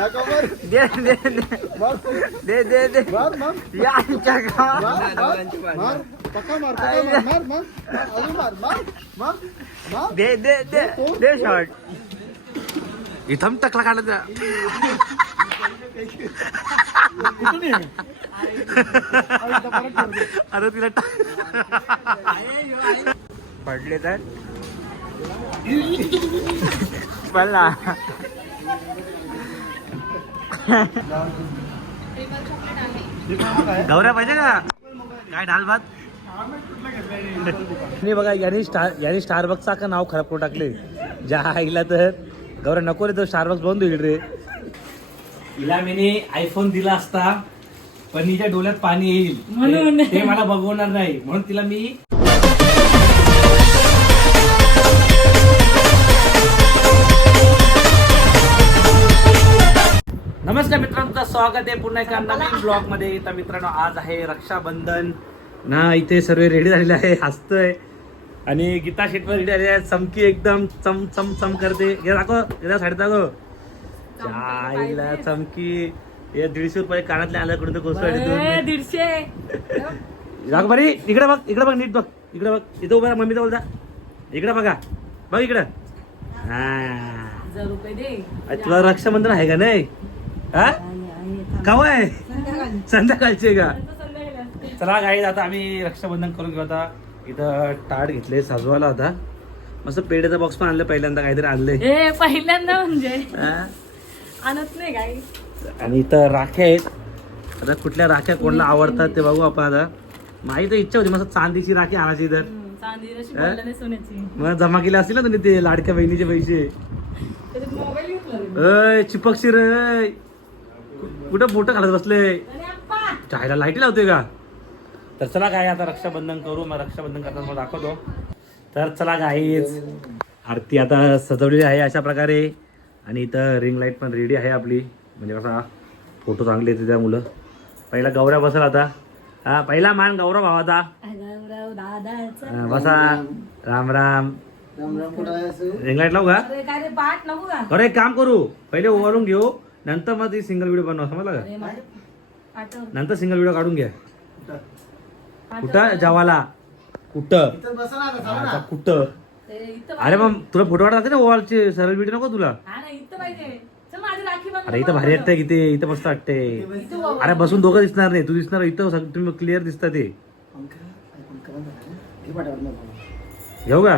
दे दे दे. दे दे दे. मार मार. या आमच्या गावात. मार मार. मार पक्का मार पक्का मार. मार मार मार. अजून मार. मार मार मार. दे दे दे. दे शॉट. इथं इथं परत ठेवते. अरे तिला पडले तर? पडला. गौऱ्या पाहिजे का? काय डाल भात? नाही बघा यांनी स्टार यांनी स्टारबक्सचा का नाव खराब करून टाकले ज्या आईला तर गौऱ्या नको रे तो स्टारबक्स बंद होईल रे. हिला मी आयफोन दिला असता पण हिच्या डोळ्यात पाणी येईल. ते- ते मला बघवणार नाही. म्हणून तिला मी नमस्कार मित्रांनो तुमचं स्वागत आहे पुन्हा एका नवीन ब्लॉगमध्ये तर मित्रांनो आज आहे रक्षाबंधन. ना इथे सर्व रेडी झालेले आहे हसतोय. आणि गीता शेट पण रेडी झालेली आहे चमकी एकदम चम चम चम करते. हे दाखव हे साडी दाखव. आईला चमकी. हे दीडशे रुपये कानातले आलं कुठे तर कोसळ दीडशे. दाखव बरी. इकडे बघ इकडे बघ नीट बघ. इकडे बघ. इथं उभा मम्मी बोलता. इकडे बघा. बघ इकडं. हा. तुला रक्षाबंधन आहे का नाही? हा? संध्याकाळचे का? चला काही आता आम्ही रक्षाबंधन करून घेऊ आता. इथं ताट घेतले सजवायला आता. मस्त पेढ्याचा बॉक्स पण आणलं पहिल्यांदा काहीतरी आणले. पहिल्यांदा म्हणजे? आणत नाही काही आणि इथं राख्या आहेत. आता कुठल्या राख्या कोणाला आवडतात ते बघू आपण आता. माझी तर इच्छा होती मस्त चांदीची राखी आणायची तर मग जमा केले असतील ना तुम्ही ते लाडक्या बहिणीचे पैसे? त्याच्यात मोबाईल कुठं फोटो घालत बसले? चायला लाईटी लावतोय का? तर चला काय आता रक्षाबंधन करू मग रक्षाबंधन करताना मग दाखवतो. तर चला गाईच आरती आता सजवलेली आहे अशा प्रकारे. आणि इथं रिंग लाइट पण रेडी आहे आपली. म्हणजे कसा फोटो चांगले येते त्यामुळं पहिला गौऱ्या बसल आता. हा पहिला मान गौरव भावाचा बसा. राम राम? रिंग लाइट लावू का? अरे काय रे पाठ नको का? बरं एक काम करू. पहिले ओवाळून घेऊ. नंतर मग ती सिंगल व्हिडिओ बनवा समजला का? नंतर सिंगल व्हिडिओ काढून घ्या. कुठं? जवाला. कुठं? इथं बसा ना आता, चला आता ना. कुठं? अरे मग तुला फोटो काढायचे ना ओवाळचे सरळ व्हिडिओ नको तुला? हा ना इथं पाहिजे. चल माझी राखी बांध अरे इथं भारी वाटतंय किती इथं मस्त वाटतंय इथं बाबा. अरे बसून दोघं दिसणार नाही तू दिसणार इथं सग- तुम्ही क्लिअर दिसता ते. पंखा? पंखा बंद. घेऊ का?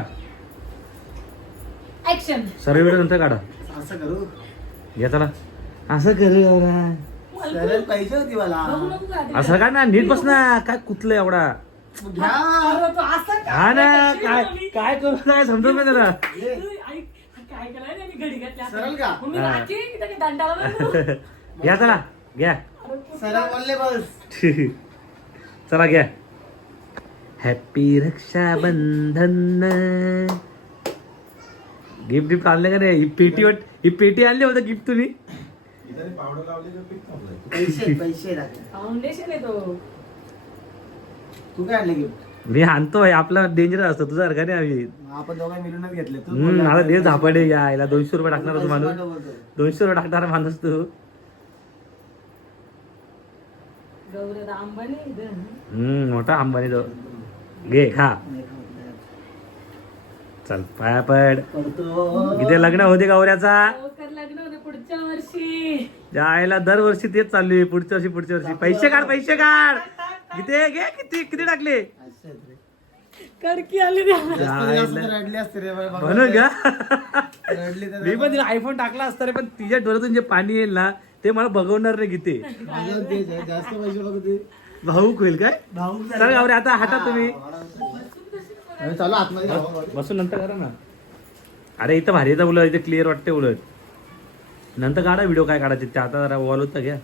ऍक्शन सरळ व्हिडिओ नंतर काढा. असं करू. घ्या चला. असं करू. सरळ पाहिजे होती मला? असं काय ना नीट बस ना काय कुतलं एवढा घ्या अरे तो असं का? हा ना काय? काय करू काय समजून नाही त्याला. सरळ का? घ्या चला घ्या अरे कुठं? सरळ बोलले बस चला घ्या हॅपी रक्षाबंधन गिफ्ट गिफ्ट आणले का नाही ही पेटी वाट ही पेटी आणली होतं गिफ्ट तुम्ही पैसे पैसे राखे. फाउंडेशन आहे तो. तू काय आणले गिफ्ट मी आणतोय आपला डेंजर असतो तुझा सारखा नाही आम्ही आपण दोघं मिळूनच घेतले तू. हम्म, बोलला. मला दे झापडे या याला दोनशे रुपये टाकणार होतो माणूस. दोनशे रुपये टाकणार माणूस तू. गौरव अंबानी इथं. हम्म मोठा अंबानी तो. घे खा. चल पाया पड. इथे लग्न होते गौऱ्याचा. लवकर लग्न होते पुढच्या वर्षी. जायला दरवर्षी तेच चालू आहे पुढच्या वर्षी पुढच्या वर्षी. पैसे काढ पैसे काढ. किती घे किती किती टाकले? असं आहे ते. कडकी आली रे. जास्त जास्त जायला. रडली असते रे बाबा. म्हणून का? रडली तर मी पण तिला आयफोन टाकला असता रे पण तिच्या डोळ्यातून जे पाणी येईल ना ते मला बघवणार नाही किती. जास्त पैसे भाऊक होईल काय? भाऊ चल गावरे आता हातात तुम्ही. अरे चालू आतमध्ये. जाऊ बघ. बसून नंतर करा ना. अरे इथं भारी येतं उलट इथे क्लिअर वाटते उलट. नंतर काढा व्हिडिओ काय काढायचे ते. आता जरा वॉल होतं घ्या.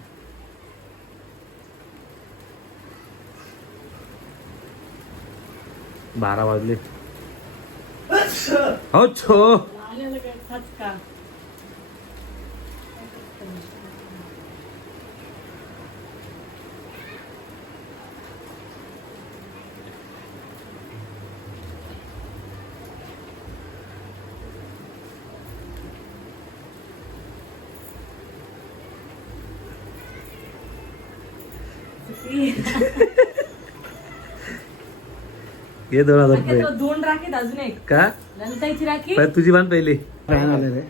बारा वाजले. हो छो. काय? घे दोन हजार रुपये. तो दोन राखीत अजून एक. का? ललिताईची राखी. तुझी बांध पहिली. फॅन आले रे.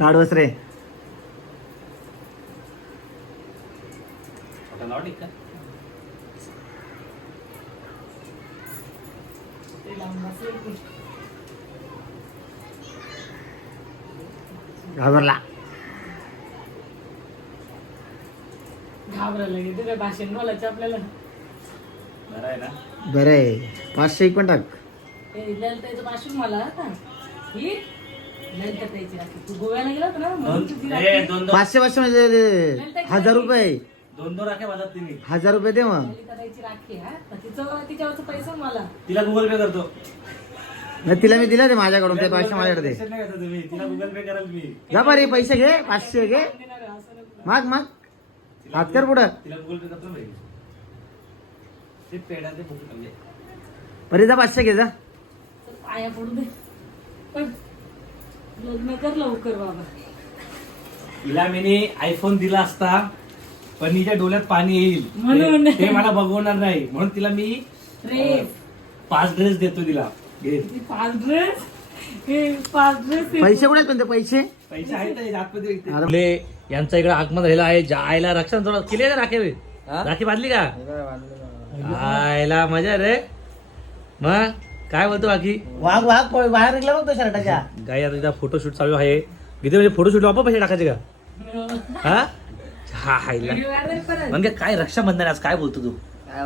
ताडवस रे. घाबरला. घाबरायला बोलायचं आपल्याला. बरं आहे पाचशे एक पण टाक. ते ललिताईचं भाषण मला आता ही? ललिताईची राखी. तू गोव्याला गेला होता ना? म्हणून तुझी राखी. पाचशे पाचशे म्हणजे हजार रुपये. दोन दोन राख्या बांधत तुम्ही हजार रुपये दे मग. ललिताईची राखी हा? तर तिचं तिच्यावरचा पैसा मला. तिला गुगल पे करतो. नाही तिला मी दिला रे माझ्याकडून. ते पाचशे माझ्याकडे दे. Tension नाही घ्यायचं तुम्ही. तिला गुगल पे कराल मी. जा बरे पैसे घे. पाचशे घे. देणार आहे, असं नको. माग माग. हात कर पुढं. तिला गुगल पे करतो भाई ते म्हणजे बरे जा पाचशे घे जा. पाया पडू दे. पण लग्न कर लवकर बाबा. तिला मी आयफोन दिला असता पण हिच्या डोळ्यात पाणी येईल. म्हणून. ते- ते मला बघवणार नाही. म्हणून तिला मी ड्रेस पाच ड्रेस देतो तिला. घे. पाच ड्रेस हे पाच ड्रेस पैसे कुठे आहेत पण ते पैसे? पैसे आहेत ना, आतमध्ये. अरे. यांचा इकडे आगमन झालेला आहे. जायला रक्षण थोडं केली राखी बे? राखी बांधली का? आयला मजा रे. मग काय बोलतो बाकी? वाघ वाघ पळ- बाहेर निघला बघ तो शर्टाच्या. गाई आता फोटोशूट चालू आहे. किती म्हणजे फोटोशूट वापर पैसे टाकायचे का? हा? हा हायला म्हणजे काय रक्षाबंधन आज? काय बोलतो तू? काय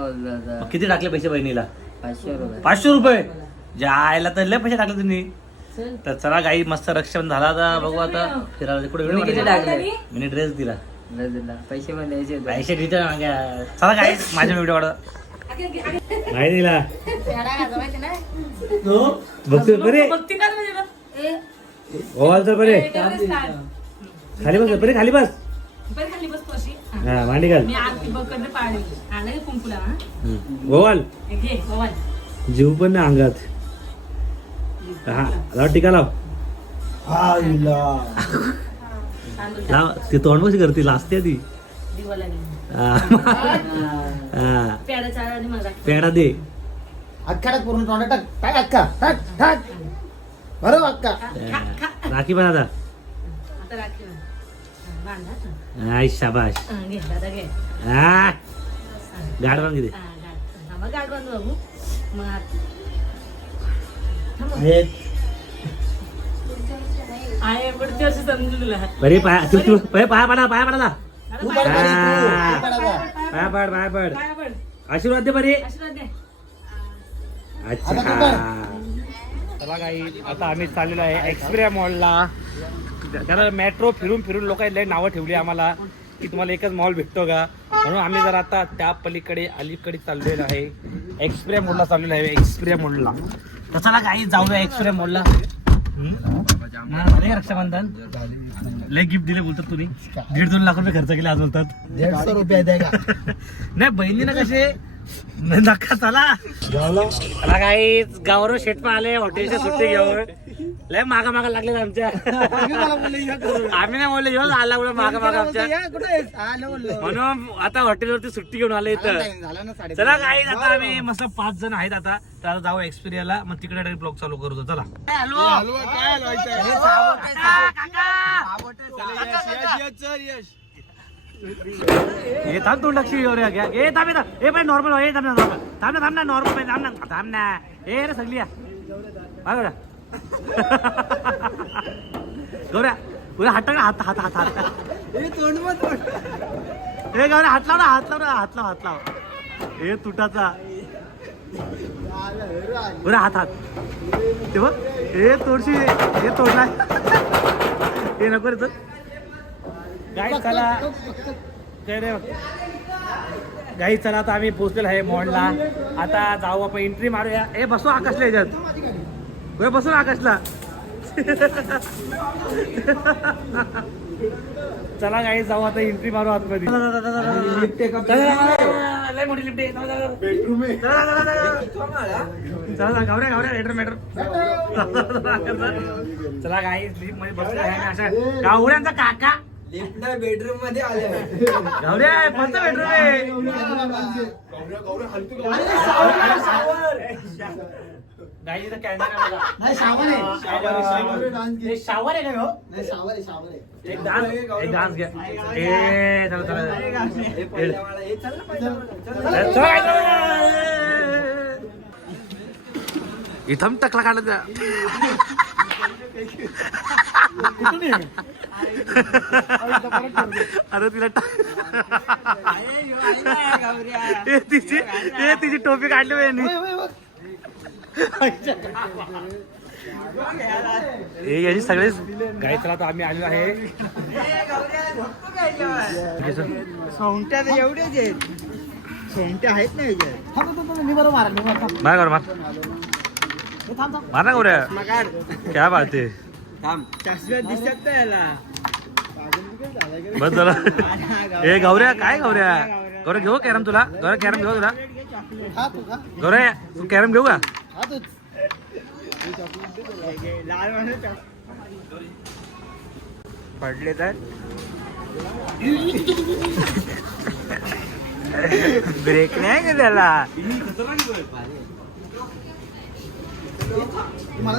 मग किती टाकले पैसे बहिणीला? पाचशे रुपये. पाचशे रुपये? जायला तर लय पैसे टाकले तुम्ही तर चला गाई मस्त रक्षाबंधन झाला आता. बघू आता. फिरायला कुठे किती टाकले? मी ड्रेस दिला. पैसे पण द्यायचे. पैसे डिटेल माग्या चला काय माझ्या व्हिडिओ काढा. नाही दिला. बघतो बरे ओवाल तर बरे. खाली बस बरे खाली बस. बरं खाली बस तू अशी. हा. मांडी घाल. ओवाल. ओवाल. जीव पण अंगात. हा लाव टिका लाव. लाव ती तोंड कशी करते? लाजते ती. हा. हा. पेडा दे. अख्खा टाक पूर्ण तोंडात टाक. टाक अख्खा. टाक टाक. बरोबर अक्का राखी पण आता. आता राखी बांध. बांध. आय शाबाश हा, घे दादा घे. गाड मग गाठ बांधू बाबू मग हात. हे आहे पुढच्या वर्षी समजून तुला. बरे पाया तू तू पाया पाया पडा पाया पडा तू हा. पाया पड पाया पड. पाया पड आशीर्वाद दे बरे. आशीर्वाद दे. अच्छा. चला काही आता आम्ही चाललेलो आहे एक्सप्रिया मॉलला त्याला मेट्रो फिरून फिरून लोक लय नावं ठेवली आम्हाला की तुम्हाला एकच मॉल भेटतो का? म्हणून आम्ही जर आता त्या पलीकडे अलीकडे चाललेलो आहे. एक्सप्रिया मॉलला चाललेलो आहे एक्सप्रिया मॉलला तर चला काही जाऊया एक्सप्रिया मॉलला? झाले रक्षाबंधन. लय गिफ्ट दिले बोलतात तुम्ही. दीड दोन लाख रुपये खर्च केले आज बोलतात. दीडशे रुपये नाही बहिणीनं कसे नका चला. चला काही गावरो शेट पण आले हॉटेलची सुट्टी घेऊन. लय मागा मागा लागले आमच्या. आम्ही नाही बोलले येऊ आला कुठे मागा मागा आमच्या. म्हणून आता हॉटेलवरती सुट्टी घेऊन आले इथं. चला काही आता आम्ही मस्त पाच जण आहेत आता. तर आता जाऊ एक्सपिरियला मग तिकडे डायरेक्ट ब्लॉग चालू करतो चला. हे थांब तोंड लक्ष घेऊ रे घ्या ए थांब येतं ए पण नॉर्मल ए थांब ना नॉर्मल थांब ना थांब ना नॉर्मल थांब ना थांब ना ए रे सगळी गौऱ्या गौऱ्या उद्या हात टाक ना हात हात हात हात ए गौऱ्या हात लाव ना हात लाव ना हात लाव हात लाव ए तुटाचा बरं हात हात ते बघ हे तोडशी हे तोडला हे नको रे चल गाई चला. काय रे? गाई चला आता आम्ही पोहोचलेलो आहे मॉलला आता जाऊ आपण एंट्री मारूया. ए बसू आकाशला याच्यात. बसू आकाशला. चला गाई जाऊ आता एंट्री मारू आतमध्ये. लय मोठी लिफ्ट आहे. बेडरूम आहे. चला चला गावऱ्या गावऱ्या लेटर मॅटर चला काही मध्ये बसलो आहे अशा गावड्यांचा काका. लिफ्टला बेडरूममध्ये आले गौऱ्या कोणता बेडरूम आहे. नाही इथं कॅमेरा बघा. नाही शावर आहे. शावर आहे, शावर. डान्स घे. हे शावर आहे का हो नाही शावर आहे शावर आहे. एक डान्स एक डान्स घ्या. ए चला चला. ए, चल, चल. इथं टकला काढत जा. अरे तिला तिची ए, तिची टोपी काढली हे याची सगळेच गाई चला तर आम्ही आलेलो आहे. सोंगट्या तर एवढेच आहेत. सोंगट्या आहेत ना याच्यात थांब, थांब, थांब, मी बरोबर मारा. मार. हे ना गौऱ्या क्या बात आहे थांब. दिसत नाही याला? बस झालं ए गौऱ्या काय गौऱ्या? गौऱ्या घेऊ कॅरम तुला? गौऱ्या कॅरम घेऊ तुला? गौऱ्या तू कॅरम घेऊ का. हे पडले तर? ब्रेक नाही का त्याला? तू मला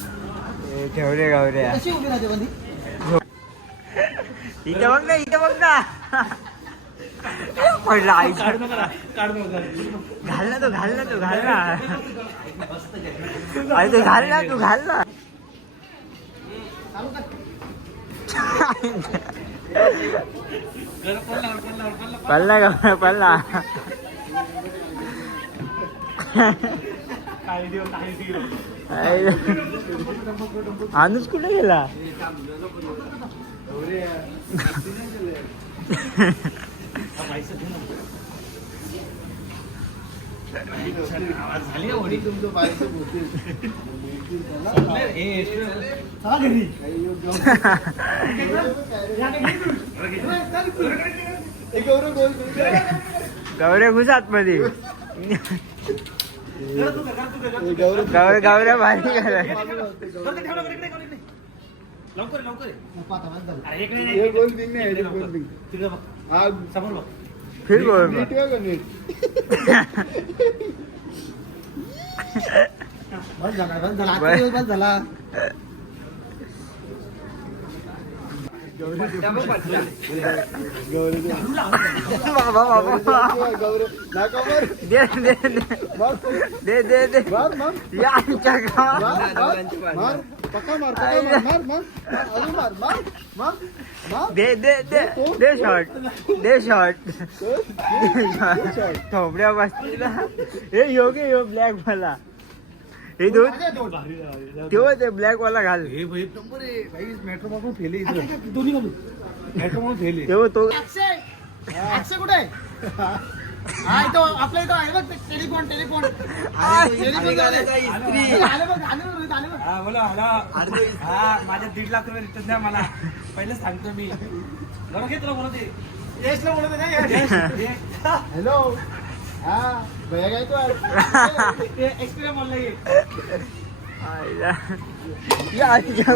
ठेवले गावऱ्या कशी उभी राहते बंदी इथं बघ ना इथं बघ ना पडला आई घाल ना तू घाल ना तू घाल ना अरे तू घाल ना तू घाल ना पडला पडला. अनुज कुठे गेला? तुमचं गौरव घुस आतमध्ये. गौरव गवऱ्या भारी करा लवकर लवकर. अरे इकडे हे. गोल बिंग नाही, हे गोल बिंग. तिकडे बघ हा, समोर बघ फिर नीट बघ, नीट. झाला बस झाला आजचा दिवस बस झाला गौरव बाबा बाबा दे दे दे या आमच्या गावात पक्का मार पक्का मार मार मार अजून मार मार मार मार दे दे दे दे शॉट दे शॉट थोबड्या बसतील हे योग्य यो ब्लॅक वाला हे दोन. तेव्हा ते ब्लॅक वाला घाल. हे भाई नंबर आहे. भाई मेट्रो म्हणून फेले इथं. दोन्ही घालू. मेट्रो म्हणून फेले. तेव्हा तो. अक्षय अक्षय कुठे आहे? हा इथं आपल्या इथं आहे बघ टेलिफोन टेलिफोन. टेलिफोन आले आले बघ आले बघ रोहित, आले बघ बोला हॅलो माझ्या दीड लाख रुपये रिटर्न द्या मला. पहिलेच सांगतो मी. बरं घे तुला बोलत आहे. यशला बोलत आहे ना, यश. हे, हॅलो हा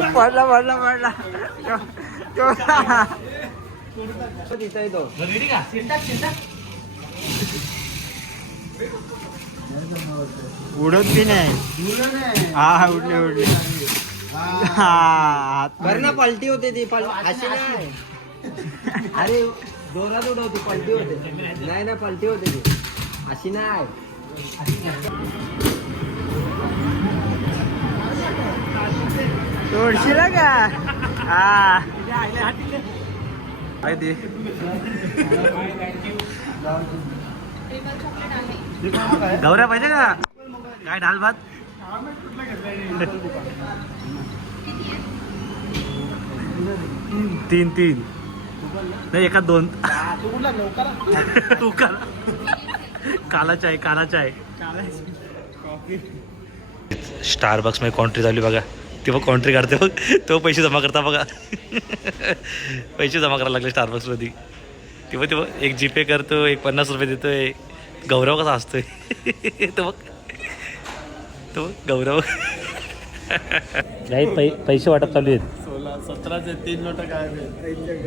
पडला पडला पडला. उडत बी नाही. हा उडले उडले. हा. ना पलटी होते ती पल अशी नाही. अरे जोरात उडवते पलटी होते. नाही ना पलटी होते ती. अशी नाही तोडशील का हा काय ते गौऱ्या पाहिजे का काय डाल भात तीन तीन नाही एका दोन तू कुठला लवकर तू काला कालाच आहे कालाच आहे स्टारबक्समध्ये कॉन्ट्री झाली बघा तेव्हा कॉन्ट्री काढते बघ. तेव्हा पैसे जमा करता बघा. पैसे जमा करायला लागले स्टारबक्समध्ये तेव्हा तेव्हा एक जीपे करतो एक पन्नास रुपये देतोय. गौरव कसा असतोय तो बघ. तो बघ, गौरव. काही पै पैसे वाटप चालू आहेत. सतराचे तीन नोट काय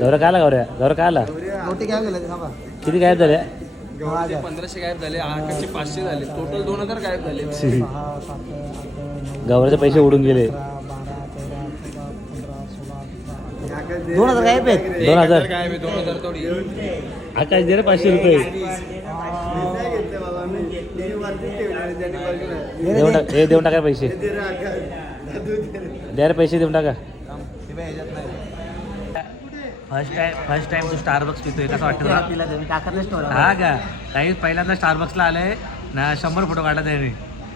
गौरव काय आला गौऱ्या गौरव काय आला? काय किती गायब झाल्या? पंधराशे गायब झाले आकाशचे पाचशे झाले टोटल दोन हजार गायब झाले. गौराचे पैसे उडून गेले. दोन हजार काय आहेत. दोन हजार गायब आहे दोन हजार थोडी आकाश दे रे पाचशे रुपये. देऊन टाक हे देऊन टाका पैसे. द्या रे पैसे देऊन टाका. फर्स्ट टाइम फर्स्ट टाइम तू स्टारबक्स पितोय कसं वाटतं तुला? हा का? काही पहिल्यांदा स्टारबक्सला आलंय ना शंभर फोटो काढला त्याने.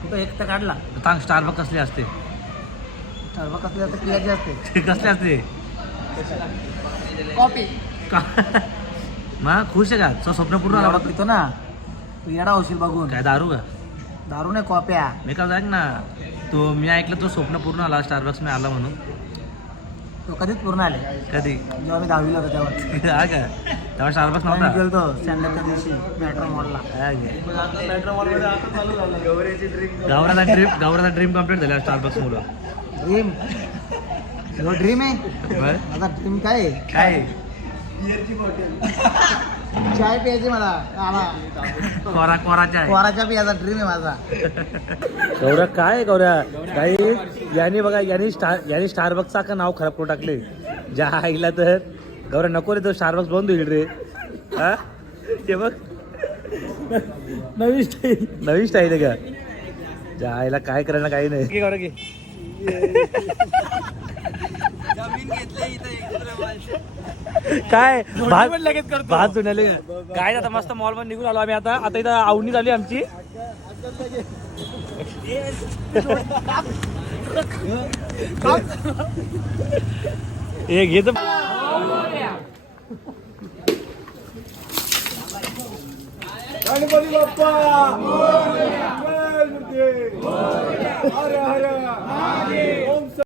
कुठं? एक तर काढला. सांग स्टारबक्स कसले असते? सर्व कसले क्लिअर असते. ते कसले असते? कॉपी का- मग खुश आहे का? स्वप्न पूर्ण एवढा झाला पितो ना. तू येडा होशील बघून. काय दारू का? दारू नाही कॉप्या. मी का सांग ना? तो मी ऐकलं तो स्वप्न पूर्ण आला स्टारबक्स मी आला म्हणून. तो कधीच पूर्ण आले. कधी? जेव्हा मी दहावीला होतो तेव्हा. हा का? तेव्हा स्टारबक्स आम्ही नव्हता? गेलतो सँडलच्या दिवशी मेट्रो मॉलला. हा? मेट्रो मॉलमध्ये आता चालू झालं. गावराचा ड्रीम गावराचा ड्रीम कंप्लीट झाला स्टारबक्स मुलं. ड्रीम ड्रीम आहे? बरं? माझा ड्रीम काय आहे? काय चाय प्यायची मला कोरा कोराचा आहे कोराच्या पियाचा ड्रीम आहे माझा. गौऱ्या काय गौऱ्या? काही यांनी बघा यांनी स्टार यांनी स्टारबक्सचा का नाव खराब करून टाकले ज्या आईला तर गौऱ्या नको रे तो स्टारबक्स बंद होईल रे. हा? ते बघ. नवीन स्टाईल नवीन स्टाईल आहे का? ज्या आईला काय करायला काही नाही. गौऱ्या की काय? भात भात जुन्याले काय आता मस्त मॉलमध्ये निघून आलो आम्ही आता. आता इथं आवनी झाली आमची. एक घेत गणपती बाप्पा. हर हर!